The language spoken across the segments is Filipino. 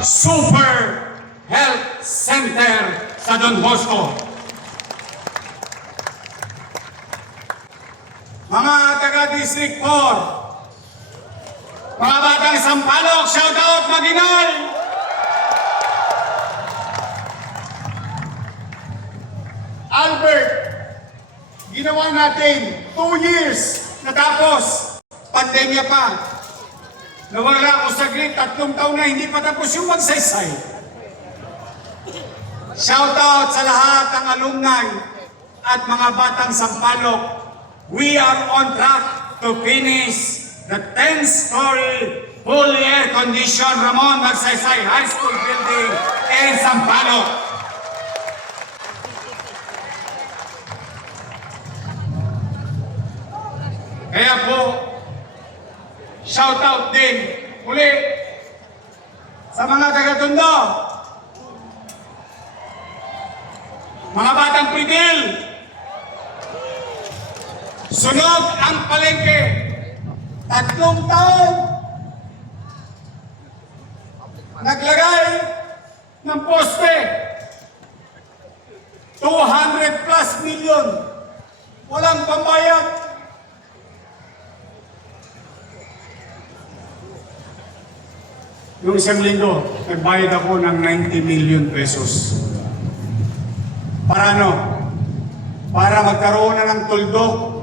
Super Health Center sa Don Bosco. Mga taga-District 4, mga batang Sampaloc, shout out Maginal! Albert, ginawa natin 2 years natapos, pandemya pa. Nawala ako saglit, 3 taon na hindi pa tapos yung magsaysay. Shout out sa lahat ng alumni at mga batang Sampaloc. We are on track to finish the 10-story, fully air-conditioned Ramon Magsaysay High School building in Sampaloc. Kaya po, shout out din uli sa mga taga-Tondo, mga batang Pritil. Sunog ang palengke, 3 taon naglagay ng poste, 200 plus million, walang pambayad. Yung isang linggo, nagbayad ako ng 90 million pesos. Para ano? Para magkaroon na ng tuldok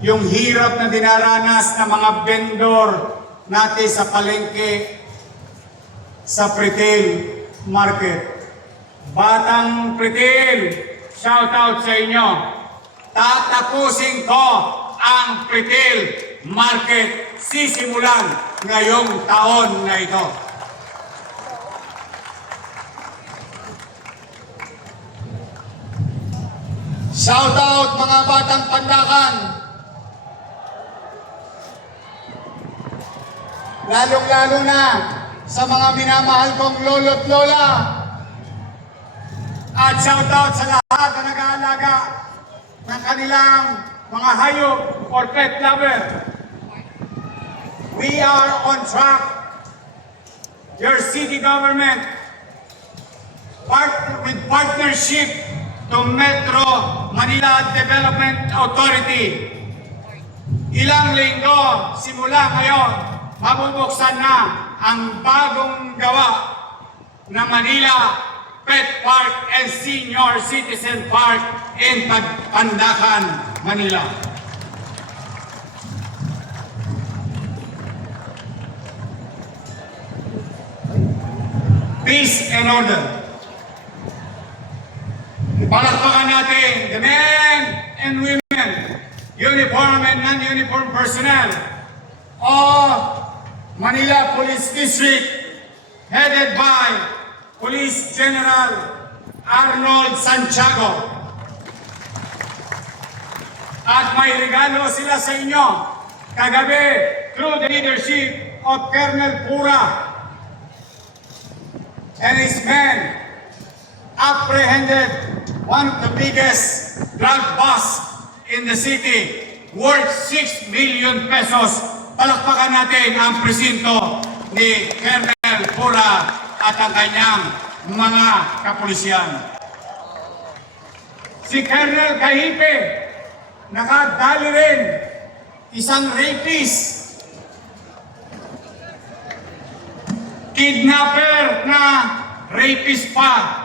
yung hirap na dinaranas ng mga vendor natin sa palengke, sa Pritil Market. Batang Pritil, shout out sa inyo. Tatapusin ko ang Pritil Market sisimulan ngayong taon na ito. Shout out mga batang Pandakan. Lalong-lalo na sa mga minamahal kong lolo't lola. At shout out sa lahat na nag-aalaga ng kanilang mga hayop or pet lover. We are on track. Your city government, with partnership to Metro Manila Development Authority. Ilang linggo, simula ngayon, mabubuksan na ang bagong gawa ng Manila Pet Park and Senior Citizen Park in Pandakan, Manila. Peace and order. Palakpakan natin the men and women, uniform and non-uniform personnel of Manila Police District, headed by Police General Arnold Santiago. At may regalo sila sa inyo kagabi through the leadership of Colonel Pura and his men apprehended one of the biggest drug busts in the city, worth 6 million pesos. Palakpakan natin ang presinto ni Colonel Pura at ang kanyang mga kapulisyan. Si Colonel Kahipe, nakadali rin isang rapist, kidnapper na rapist pa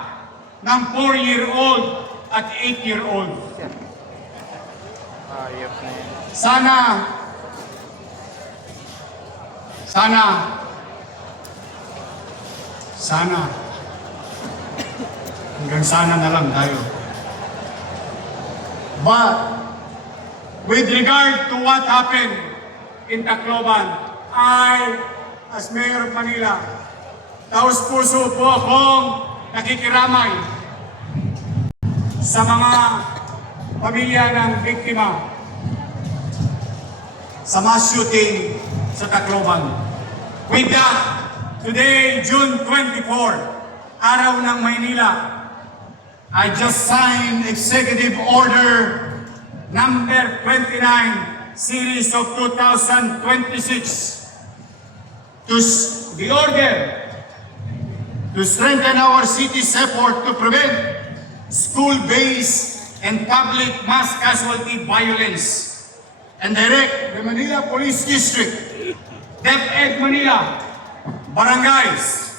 ng 4-year-old at 8-year-old. Sana hanggang sana na lang tayo. But with regard to what happened in Tacloban, I, as Mayor of Manila, taos-puso po akong nakikiramay sa mga pamilya ng biktima sa mass shooting sa Tacloban. With that, today, June 24, araw ng Maynila, I just signed Executive Order number 29, series of 2026, to the order to strengthen our city's effort to prevent school-based and public mass casualty violence and direct the Manila Police District, DepEd Manila, barangays,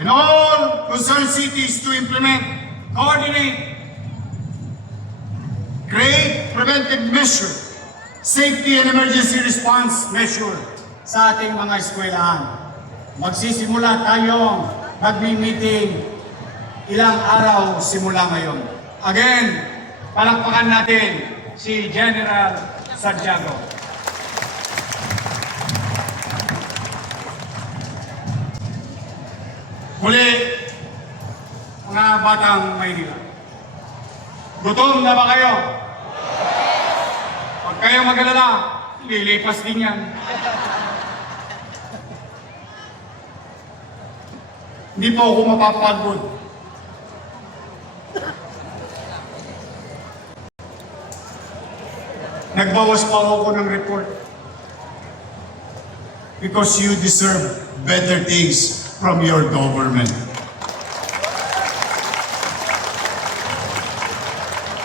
and all concerned cities to implement, coordinate, create preventive measure, safety and emergency response measure sa ating mga eskwelahan. Magsisimula tayong magmi-meeting ilang araw simula ngayon. Again, palakpakan natin si General Santiago. Muli, mga batang Maynila, gutom na ba kayo? Huwag kayong mag-alala, lilipas din yan. Hindi po ako mapapagod. Nagbawas pa ako ng report. Because you deserve better things from your government.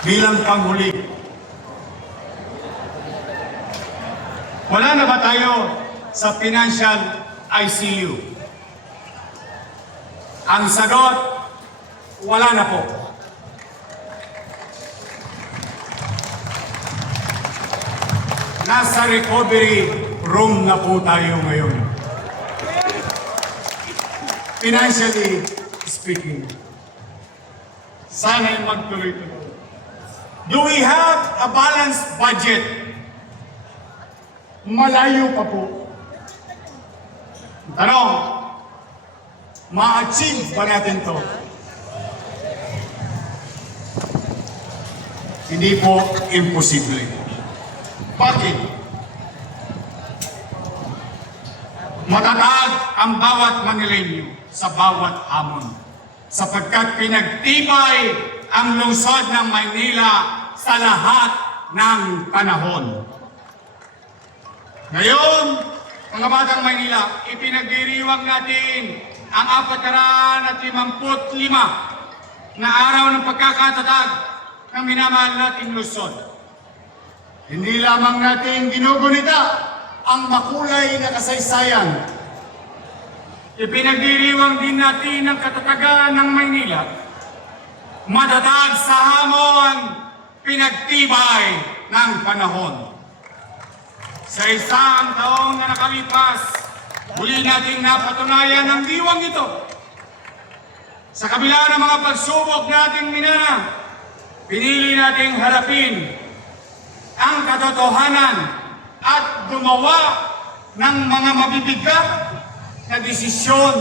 Bilang panghuli, wala na ba tayo sa financial ICU? Ang sagot, wala na po. Nasa recovery room na po tayo ngayon. Financially speaking, sana'y magtuloy-tuloy. Do we have a balanced budget? Malayo pa po. Tanong, ma-achieve ba natin to? Hindi po imposible. Bakit? Matatag ang bawat Manileño sa bawat hamon, sapagkat pinagtibay ang lungsod ng Maynila sa lahat ng panahon. Ngayon, mga batang Maynila, ipinagdiriwang natin ang 455 na araw ng pagkakatatag ng minamahal nating lungsod. Hindi lamang natin ginugunita ang makulay na kasaysayan. Ipinagdiriwang din natin ang katatagan ng Maynila. Matatag sa hamon, pinagtibay ng panahon. Sa isang taong na nakalipas, muli nating napatunayan ang diwang ito. Sa kabila ng mga pagsubok nating minana, pinili nating harapin ang katotohanan at gumawa ng mga mabibigat na desisyon,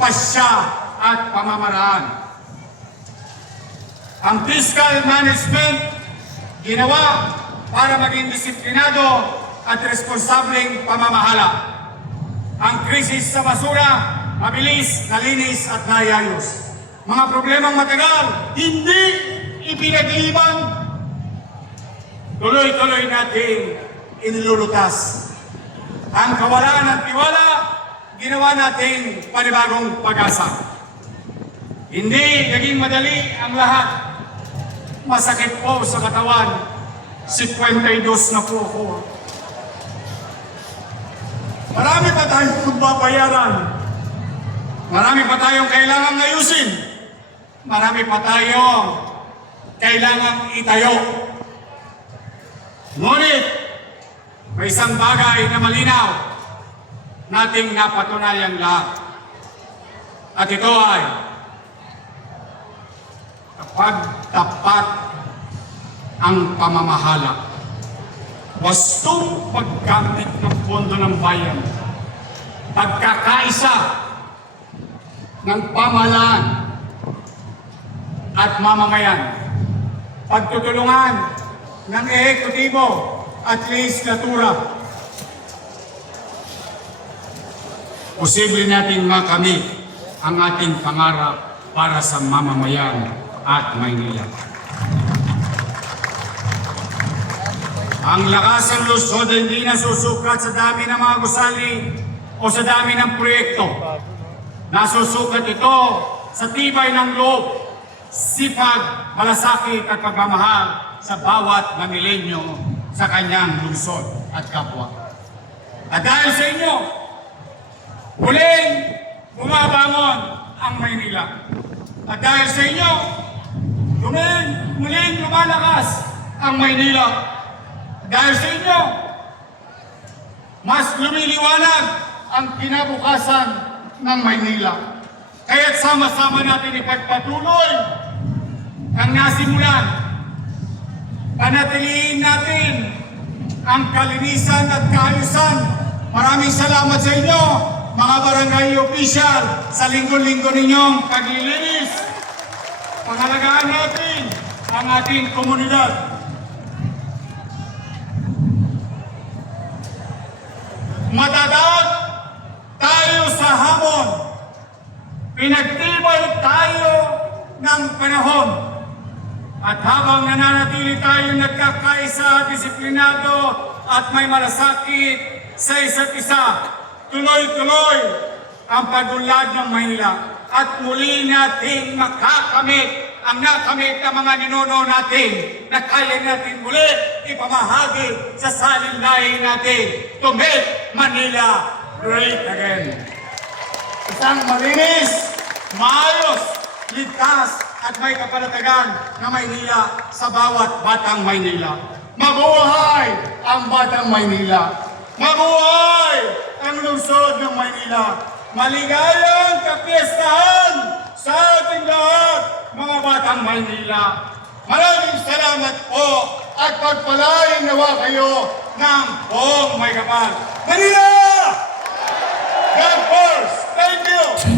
pasya at pamamaraan. Ang fiscal management ginawa para maging disiplinado at responsableng pamamahala. Ang krisis sa basura, mabilis, nalinis at naayos. Mga problemang matagal, hindi ipinagliban. Tuloy-tuloy natin inilulutas. Ang kawalan ng tiwala, ginawa natin panibagong pag-asa. Hindi naging madali ang lahat. Masakit po sa katawan. 52 na po ako. Marami pa tayong babayaran. Marami pa tayong kailangang ayusin. Marami pa tayong kailangang itayo. Ngunit, may isang bagay na malinaw nating napatunayang lahat. At ito ay kapag tapat ang pamamahala, wastong paggamit ng pondo ng bayan, pagkakaisa ng pamahalaan at mamamayan, pagtutulungan ng ehekutibo at legislatura, posible nating makamit ang ating pangarap para sa mamamayan at Maynila. Ang lakas ng lungsod hindi nasusukat sa dami ng mga gusali o sa dami ng proyekto. Nasusukat ito sa tibay ng loob, sipag, malasakit at pagmamahal sa bawat Manilenyo sa kanyang lungsod at kapwa. At dahil sa inyo, muling bumabangon ang Maynila. At dahil sa inyo, muling lumalakas ang Maynila. At dahil sa inyo, mas lumiliwanag ang kinabukasan ng Maynila. Kaya't sama-sama natin ipagpatuloy ang nasimulan. Panatiliin natin ang kalinisan at kaayusan. Maraming salamat sa inyo, mga barangay official, sa linggo-linggo ninyong paglilinis. Pangalagaan natin ang ating komunidad. Matadaot tayo sa hamon. Pinagtibay tayo ng panahon. At habang nananatili tayo nagkakaisa, disiplinado at may malasakit sa isa't isa, tuloy-tuloy ang pag-unlad ng Maynila. At muli natin makakamit ang nakamit ng mga ninuno natin na kaya natin muli ipamahagi sa salinlahi natin to make Manila great again. Isang malinis, maayos, ligtas at may kapanatagan na Maynila sa bawat batang Maynila. Mabuhay ang batang Maynila! Mabuhay ang lungsod ng Maynila! Maligayang kapiestahan sa ating lahat, mga batang Maynila! Maraming salamat po at pagpalain nawa kayo ng buong may kapal. Manila! God first! Thank you!